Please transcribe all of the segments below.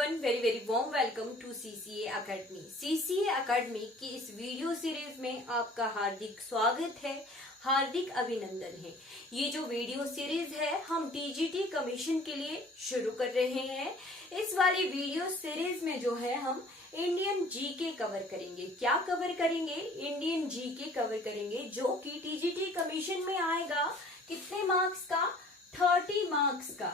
Everyone, very very warm welcome to CCA academy. CCA academy की इस video series में आपका हार्दिक स्वागत है, हार्दिक अभिनंदन है। ये जो वीडियो सीरीज है हम टीजीटी कमीशन के लिए शुरू कर रहे हैं। इस वाली वीडियो सीरीज में जो है हम इंडियन जीके कवर करेंगे। क्या कवर करेंगे? इंडियन जीके कवर करेंगे, जो कि टीजीटी कमीशन में आएगा। कितने मार्क्स का? 30 मार्क्स का।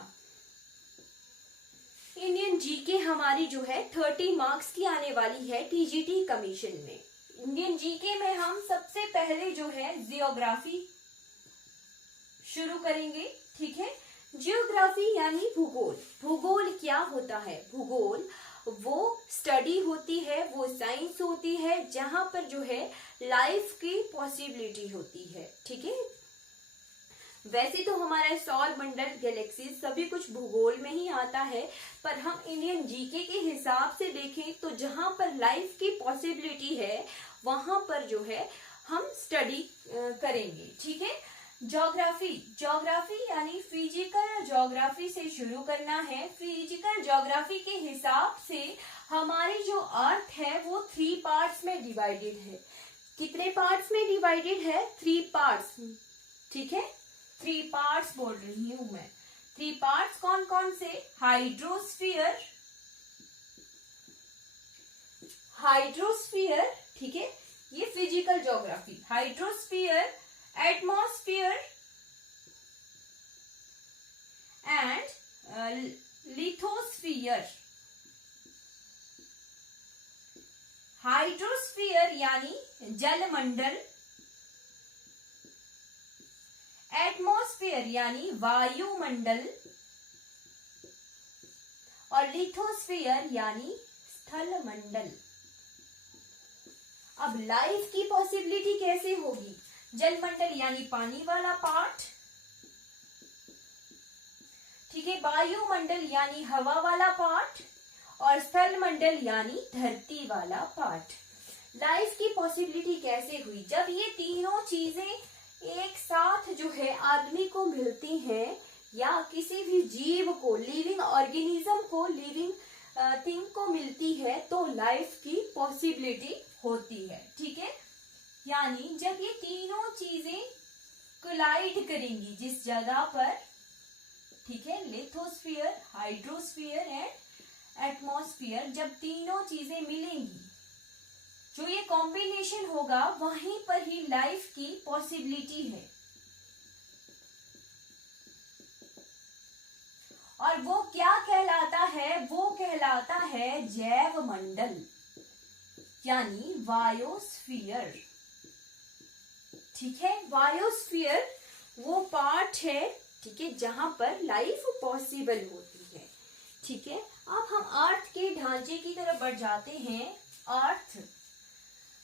इंडियन जीके हमारी जो है 30 मार्क्स की आने वाली है टीजीटी कमीशन में। इंडियन जीके में हम सबसे पहले जो है जियोग्राफी शुरू करेंगे। ठीक है, जियोग्राफी यानी भूगोल। भूगोल क्या होता है? भूगोल वो स्टडी होती है, वो साइंस होती है जहां पर जो है लाइफ की पॉसिबिलिटी होती है। ठीक है, वैसे तो हमारा सौर मंडल, गैलेक्सी सभी कुछ भूगोल में ही आता है, पर हम इंडियन जीके के हिसाब से देखें तो जहां पर लाइफ की पॉसिबिलिटी है वहां पर जो है हम स्टडी करेंगे। ठीक है, ज्योग्राफी। ज्योग्राफी यानी फिजिकल ज्योग्राफी से शुरू करना है। फिजिकल ज्योग्राफी के हिसाब से हमारी जो अर्थ है वो 3 पार्ट्स में डिवाइडेड है। कितने पार्ट्स में डिवाइडेड है? 3 पार्ट्स। ठीक है, 3 पार्ट्स बोल रही हूं मैं। 3 पार्ट्स कौन कौन से? हाइड्रोस्फीयर, हाइड्रोस्फीयर, ठीक है, ये physical geography. Hydrosphere, atmosphere and lithosphere. Hydrosphere यानी जलमंडल, एटमॉस्फेयर यानी वायुमंडल और लिथोस्फीयर यानी स्थलमंडल। अब लाइफ की पॉसिबिलिटी कैसे होगी? जलमंडल यानी पानी वाला पार्ट, ठीक है, वायुमंडल यानी हवा वाला पार्ट और स्थलमंडल यानी धरती वाला पार्ट। लाइफ की पॉसिबिलिटी कैसे हुई? जब ये तीनों चीजें एक साथ जो है आदमी को मिलती हैं या किसी भी जीव को, लिविंग ऑर्गेनिज्म को, लिविंग थिंग को मिलती है तो लाइफ की पॉसिबिलिटी होती है। ठीक है, यानी जब ये तीनों चीजें कोलाइड करेंगी जिस जगह पर, ठीक है, लिथोस्फीयर, हाइड्रोस्फीयर एंड एटमॉस्फेयर, जब तीनों चीजें मिलेंगी, जो ये कॉम्बिनेशन होगा वहीं पर ही लाइफ की पॉसिबिलिटी है। और वो क्या कहलाता है? वो कहलाता है जैव मंडल यानी बायोस्फीयर। ठीक है, बायोस्फीयर वो पार्ट है, ठीक है, जहां पर लाइफ पॉसिबल होती है। ठीक है, अब हम अर्थ के ढांचे की तरफ बढ़ जाते हैं।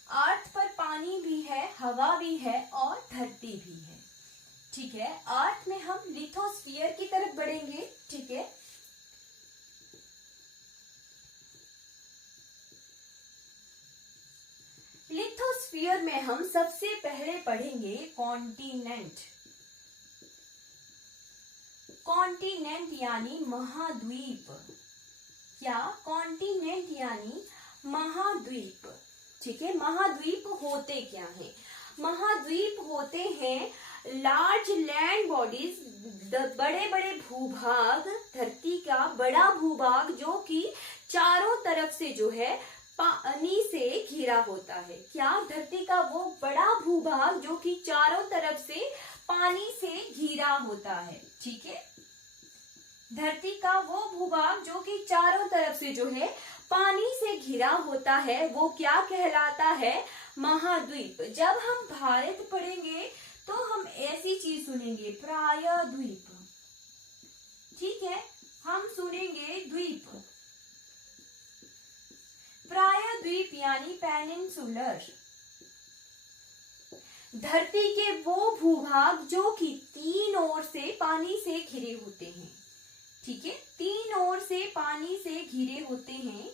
अर्थ पर पानी भी है, हवा भी है और धरती भी है। ठीक है, अर्थ में हम लिथोस्फीयर की तरफ बढ़ेंगे। ठीक है, लिथोस्फीयर में हम सबसे पहले पढ़ेंगे कॉन्टिनेंट। कॉन्टिनेंट यानी महाद्वीप। क्या? कॉन्टिनेंट यानी महाद्वीप। ठीक है, महाद्वीप होते क्या हैं? महाद्वीप होते हैं लार्ज लैंड बॉडीज, बड़े बड़े भूभाग, धरती का बड़ा भूभाग जो कि चारों तरफ से जो है पानी से घिरा होता है। क्या? धरती का वो बड़ा भूभाग जो कि चारों तरफ से पानी से घिरा होता है। ठीक है, धरती का वो भूभाग जो कि चारों तरफ से जो है पानी से घिरा होता है वो क्या कहलाता है? महाद्वीप। जब हम भारत पढ़ेंगे तो हम ऐसी चीज सुनेंगे, प्रायद्वीप। ठीक है, हम सुनेंगे द्वीप। प्रायद्वीप यानी पेनिनसुलर। धरती के वो भूभाग जो कि 3 ओर से पानी से घिरे होते हैं। ठीक है, 3 ओर से पानी से घिरे होते हैं,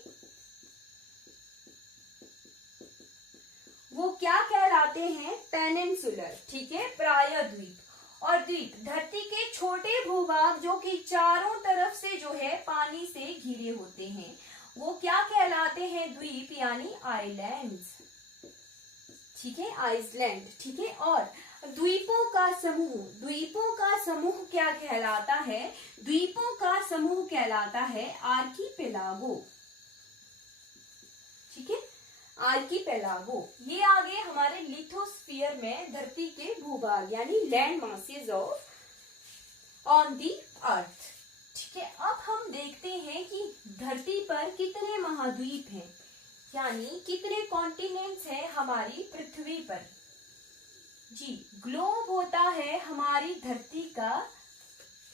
वो क्या कहलाते हैं? पेनिनसुलर। ठीक है, प्रायद्वीप। और द्वीप, धरती के छोटे भूभाग जो कि चारों तरफ से जो है पानी से घिरे होते हैं, वो क्या कहलाते हैं? द्वीप यानी आइलैंड्स। ठीक है, आइसलैंड। ठीक है, और द्वीपों का समूह, द्वीपों का समूह क्या कहलाता है? द्वीपों का समूह कहलाता है आर्कीपेलागो। ठीक है, आर्कीपेलागो। ये आ गए हमारे लिथोस्फीयर में धरती के भूभाग यानी land masses of on the earth. ठीक है, अब हम देखते हैं कि धरती पर कितने महाद्वीप हैं, यानी कितने कॉन्टिनेंट्स हैं हमारी पृथ्वी पर। जी, ग्लोब होता है हमारी धरती का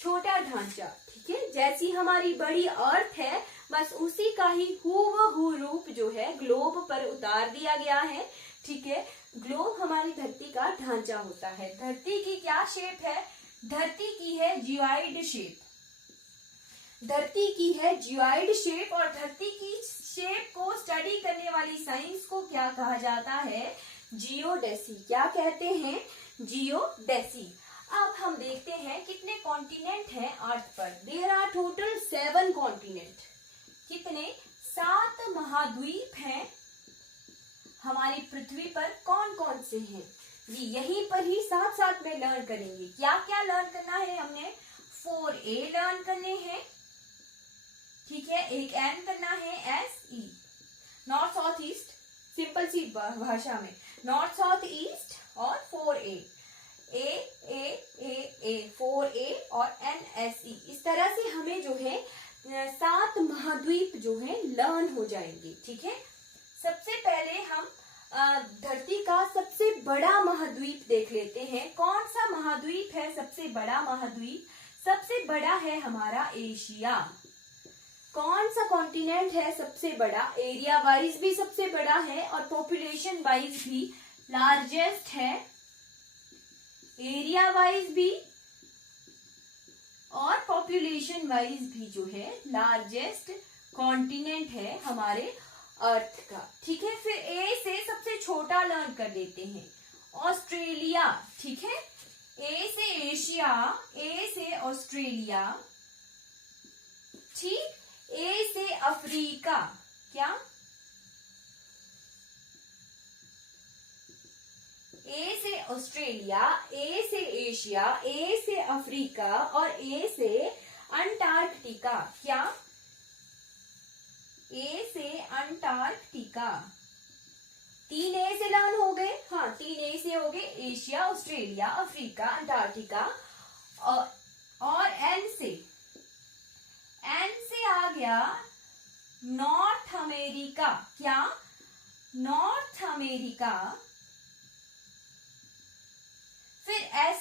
छोटा ढांचा। ठीक है, जैसी हमारी बड़ी अर्थ है, बस उसी का ही हूबहू रूप जो है ग्लोब पर उतार दिया गया है। ठीक है, ग्लोब हमारी धरती का ढांचा होता है। धरती की क्या शेप है? धरती की है जियोइड शेप। धरती की है जियोइड शेप, और धरती की शेप को स्टडी करने वाली साइंस को क्या कहा जाता है? जियोडेसी। क्या कहते हैं? जियोडेसी। अब हम देखते हैं कितने कॉन्टिनेंट हैं अर्थ पर। There are total 7 continent. कितने? 7 महाद्वीप हैं हमारी पृथ्वी पर। कौन कौन से हैं? जी, यहीं पर ही साथ साथ में लर्न करेंगे। क्या क्या लर्न करना है हमने? 4A लर्न करने हैं। ठीक है, एक N करना है, SE, north south east, simple सी भाषा में नॉर्थ साउथ ईस्ट, और 4A, A 4A और NSE। इस तरह से हमें जो है 7 महाद्वीप जो है लर्न हो जाएंगे। ठीक है, सबसे पहले हम धरती का सबसे बड़ा महाद्वीप देख लेते हैं। कौन सा महाद्वीप है सबसे बड़ा महाद्वीप? सबसे बड़ा है हमारा एशिया। कौन सा कॉन्टिनेंट है सबसे बड़ा? एरिया वाइज भी सबसे बड़ा है और पॉपुलेशन वाइज भी लार्जेस्ट है। एरिया वाइज भी और पॉपुलेशन वाइज भी जो है लार्जेस्ट कॉन्टिनेंट है हमारे अर्थ का। ठीक है, फिर ए से सबसे छोटा लर्न कर देते हैं, ऑस्ट्रेलिया। ठीक है, ए से एशिया, ए से ऑस्ट्रेलिया। ठीक, ए से अफ्रीका। क्या? ए से ऑस्ट्रेलिया, ए से एशिया, ए से अफ्रीका और ए से अंटार्कटिका। क्या? ए से अंटार्कटिका। 3 ए से लर्न हो गए। हाँ, 3 ए से हो गए, एशिया, ऑस्ट्रेलिया, अफ्रीका, अंटार्कटिका। और एन से आ गया नॉर्थ अमेरिका। क्या? North America. फिर एस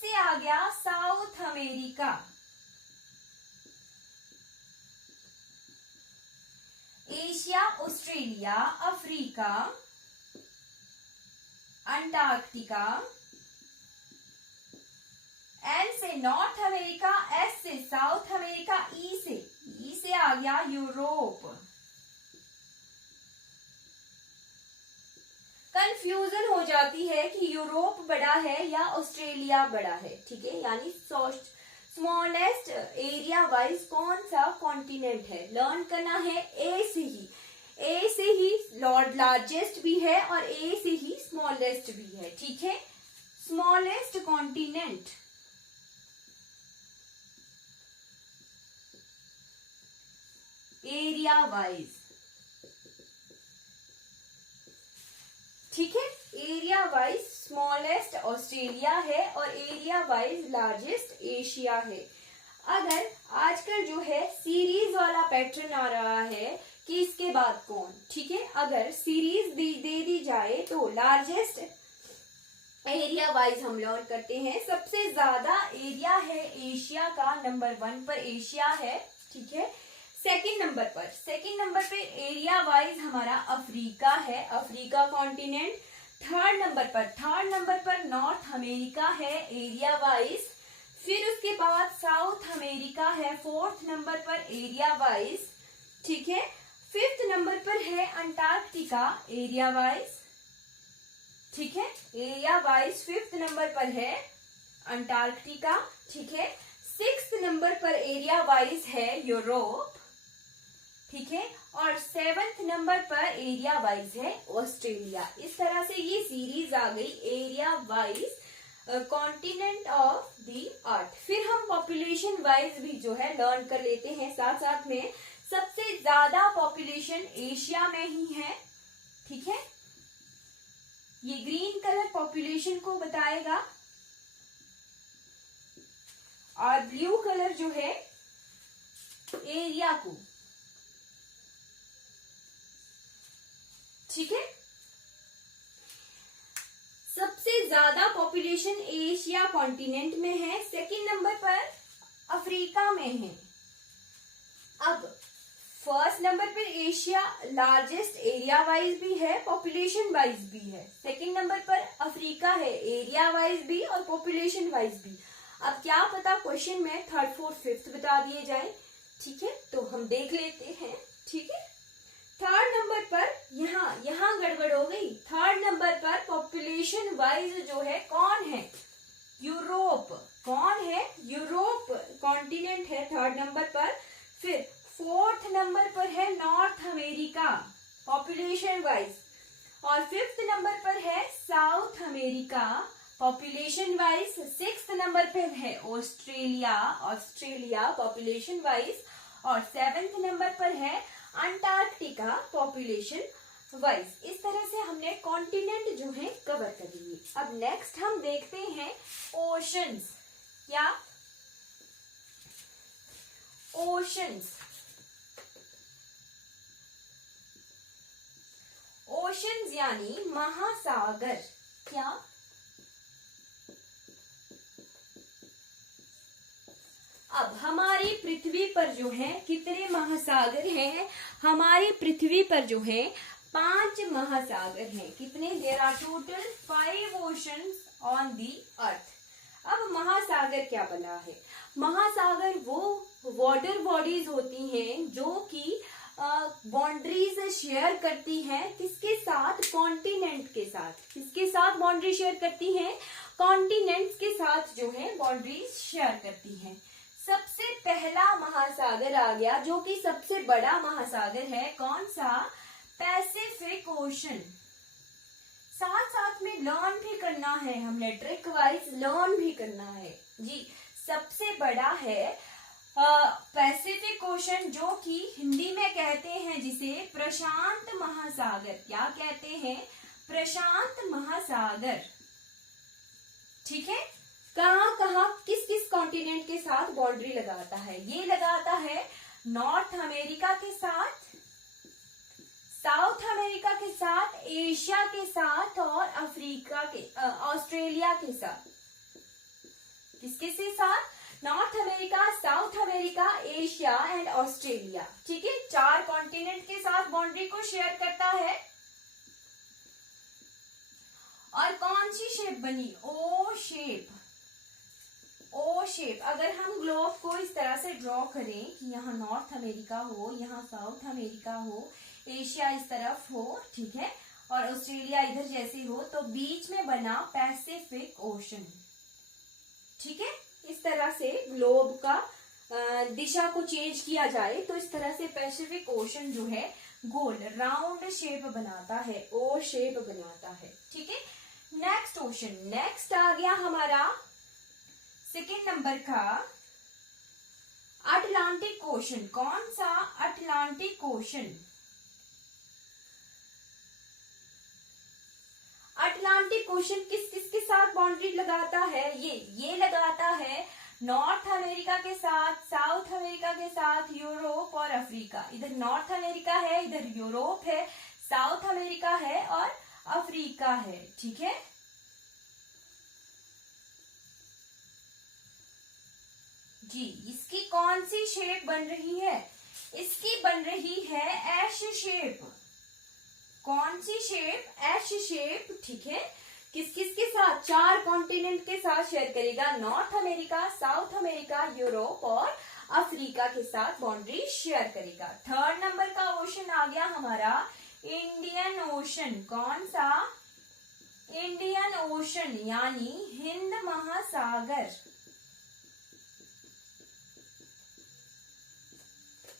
से आ गया South America. Asia, Australia, Africa, Antarctica. N से नॉर्थ अमेरिका, एस से साउथ अमेरिका, ई से आ गया यूरोप। कंफ्यूजन हो जाती है कि यूरोप बड़ा है या ऑस्ट्रेलिया बड़ा है। ठीक है, यानी स्मॉलेस्ट एरिया वाइज कौन सा कॉन्टिनेंट है लर्न करना है। ए से ही लार्जेस्ट भी है और ए से ही स्मॉलेस्ट भी है। ठीक है, स्मॉलेस्ट कॉन्टिनेंट एरिया वाइज। ठीक है, एरिया वाइज स्मॉलेस्ट ऑस्ट्रेलिया है और एरिया वाइज लार्जेस्ट एशिया है। अगर आजकल जो है सीरीज वाला पैटर्न आ रहा है कि इसके बाद कौन। ठीक है, अगर सीरीज दे दी जाए तो लार्जेस्ट एरिया वाइज हम लर्न करते हैं। सबसे ज्यादा एरिया है एशिया का, नंबर 1 पर एशिया है। ठीक है, सेकंड नंबर पे एरिया वाइज हमारा अफ्रीका है, अफ्रीका कॉन्टिनेंट। थर्ड नंबर पर नॉर्थ अमेरिका है एरिया वाइज। फिर उसके बाद साउथ अमेरिका है 4th नंबर पर एरिया वाइज। ठीक है, 5th नंबर पर है अंटार्कटिका एरिया वाइज। ठीक है। एरिया वाइज 5th नंबर पर है अंटार्कटिका, ठीक है। 6th नंबर पर एरिया वाइज है यूरोप, ठीक है। और 7th नंबर पर एरिया वाइज है ऑस्ट्रेलिया। इस तरह से ये सीरीज आ गई area wise continent of the earth. फिर हम पॉपुलेशन वाइज भी जो है लर्न कर लेते हैं साथ साथ में। सबसे ज्यादा पॉपुलेशन एशिया में ही है, ठीक है। ये ग्रीन कलर पॉपुलेशन को बताएगा और ब्लू कलर जो है एरिया को, ठीक है। सबसे ज्यादा पॉपुलेशन एशिया कॉन्टिनेंट में है, सेकंड नंबर पर अफ्रीका में है। अब फर्स्ट नंबर पर एशिया लार्जेस्ट एरिया वाइज भी है, पॉपुलेशन वाइज भी है। सेकंड नंबर पर अफ्रीका है, एरिया वाइज भी और पॉपुलेशन वाइज भी। अब क्या पता क्वेश्चन में 3rd 4th 5th बता दिए जाए, ठीक है। तो हम देख लेते हैं, ठीक है। 3rd नंबर पर यहाँ गड़बड़ हो गई। 3rd नंबर पर पॉपुलेशन वाइज जो है कौन है, यूरोप। कौन है, यूरोप कॉन्टिनेंट है 3rd नंबर पर। फिर 4th नंबर पर है नॉर्थ अमेरिका पॉपुलेशन वाइज, और 5th नंबर पर है south America population wise. 6th number पर है ऑस्ट्रेलिया पॉपुलेशन वाइज, और 7th नंबर पर है अंटार्कटिका पॉपुलेशन वाइज। इस तरह से हमने कॉन्टिनेंट जो है कवर कर लिए। अब नेक्स्ट हम देखते हैं ओशंस। क्या, ओशंस। ओशंस यानी महासागर। क्या, अब हमारी पृथ्वी पर जो है कितने महासागर हैं? हमारी पृथ्वी पर जो है 5 महासागर हैं। कितने? There are total 5 oceans on the earth. अब महासागर क्या बना है? महासागर वो वाटर बॉडीज होती हैं जो कि बाउंड्रीज शेयर करती हैं किसके साथ? कॉन्टिनेंट के साथ। किसके साथ बाउंड्री शेयर करती हैं? कॉन्टिनेंट्स के साथ जो है बाउंड्रीज शेयर करती हैं। सबसे पहला महासागर आ गया जो कि सबसे बड़ा महासागर है, कौन सा? Pacific ocean. साथ साथ में लर्न भी करना है, हमने ट्रिक वाइज लर्न भी करना है जी। सबसे बड़ा है पैसिफिक ओशन, जो कि हिंदी में कहते हैं जिसे प्रशांत महासागर। क्या कहते हैं? प्रशांत महासागर, ठीक है। कहाँ कहाँ किस किस कॉन्टिनेंट के साथ बाउंड्री लगाता है? ये लगाता है नॉर्थ अमेरिका के साथ, साउथ अमेरिका के साथ, एशिया के साथ और अफ्रीका के ऑस्ट्रेलिया के साथ। किसके से साथ? North America, south America, Asia and Australia, ठीक है। 4 कॉन्टिनेंट के साथ बाउंड्री को शेयर करता है। और कौन सी शेप बनी? ओ शेप। ओ शेप। अगर हम ग्लोब को इस तरह से ड्रॉ करें कि यहाँ नॉर्थ अमेरिका हो, यहाँ साउथ अमेरिका हो, एशिया इस तरफ हो, ठीक है, और ऑस्ट्रेलिया इधर जैसे हो, तो बीच में बना पैसिफिक ओशन, ठीक है। इस तरह से ग्लोब का दिशा को चेंज किया जाए तो इस तरह से पैसिफिक ओशन जो है गोल राउंड शेप बनाता है, ओ शेप बनाता है, ठीक है। नेक्स्ट ओशन, नेक्स्ट आ गया हमारा सेकेंड नंबर का अटलांटिक ओशन। कौन सा? Atlantic ocean. अटलांटिक ओशन किस किस के साथ बाउंड्री लगाता है? ये लगाता है नॉर्थ अमेरिका के साथ, साउथ अमेरिका के साथ, यूरोप और अफ्रीका। इधर नॉर्थ अमेरिका है, इधर यूरोप है, साउथ अमेरिका है और अफ्रीका है, ठीक है। जी, इसकी कौन सी शेप बन रही है? इसकी बन रही है एश शेप। कौन सी शेप? एश शेप, ठीक है। किस किस के साथ? 4 कॉन्टिनेंट के साथ शेयर करेगा, north America, south America, Europe और अफ्रीका के साथ बाउंड्री शेयर करेगा। 3rd नंबर का ओशन आ गया हमारा इंडियन ओशन। कौन सा? इंडियन ओशन यानी हिंद महासागर।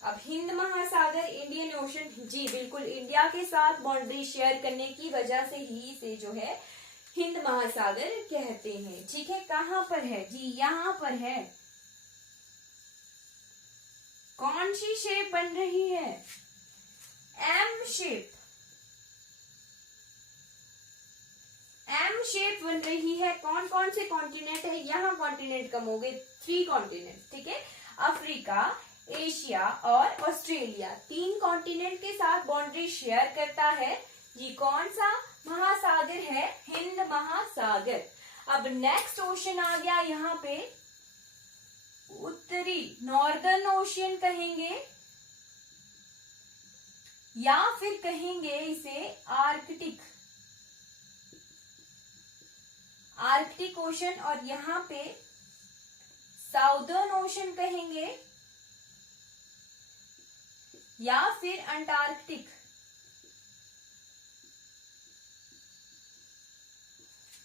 अब हिंद महासागर, इंडियन ओशन, जी बिल्कुल, इंडिया के साथ बाउंड्री शेयर करने की वजह से ही इसे जो है हिंद महासागर कहते हैं। ठीक है, कहां पर है जी? यहां पर है। कौन सी शेप बन रही है? M shape. एम शेप बन रही है। कौन कौन से कॉन्टिनेंट है? यहाँ कॉन्टिनेंट कम हो गए, 3 कॉन्टिनेंट। ठीक है, अफ्रीका, एशिया और ऑस्ट्रेलिया, 3 कॉन्टिनेंट के साथ बाउंड्री शेयर करता है जी। कौन सा महासागर है? हिंद महासागर। अब नेक्स्ट ओशन आ गया यहाँ पे, उत्तरी, नॉर्दर्न ओशियन कहेंगे या फिर कहेंगे इसे आर्कटिक, आर्कटिक ओशन। और यहाँ पे साउदर्न ओशन कहेंगे या फिर अंटार्कटिक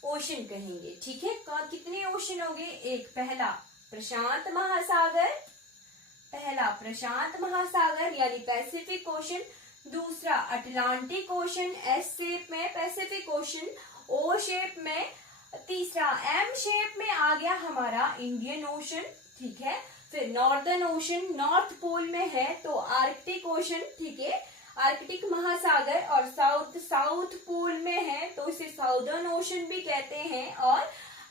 ओशन कहेंगे। ठीक है, कितने ओशन हो गए? एक, पहला प्रशांत महासागर, पहला प्रशांत महासागर यानी पैसिफिक ओशन। दूसरा अटलांटिक ओशन, एस शेप में पैसिफिक ओशन, ओ शेप में। तीसरा एम शेप में आ गया हमारा इंडियन ओशन। ठीक है, फिर नॉर्दर्न ओशन नॉर्थ पोल में है तो आर्कटिक ओशन। ठीक है, आर्कटिक महासागर। और साउथ पोल में है तो इसे साउदर्न ओशन भी कहते हैं। और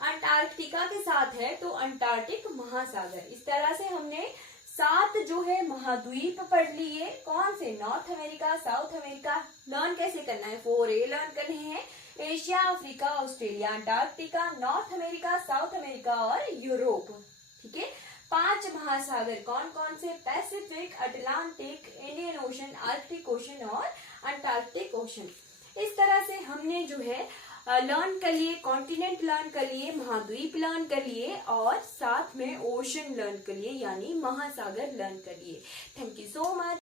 अंटार्कटिका के साथ है तो अंटार्कटिक महासागर। इस तरह से हमने 7 जो है महाद्वीप पढ़ लिए। कौन से? North America, south America. Learn कैसे करना है? 4A लर्न करने हैं। Asia, Africa, Australia, Antarctica, north America, south America और यूरोप। ठीक है, 5 महासागर कौन कौन से? Pacific, Atlantic, Indian ocean, Arctic ocean और अंटार्कटिक ओशन। इस तरह से हमने जो है लर्न कर लिए, कॉन्टिनेंट लर्न कर लिए, महाद्वीप लर्न कर लिए और साथ में ओशन लर्न कर लिए यानी महासागर लर्न कर लिए। Thank you so much.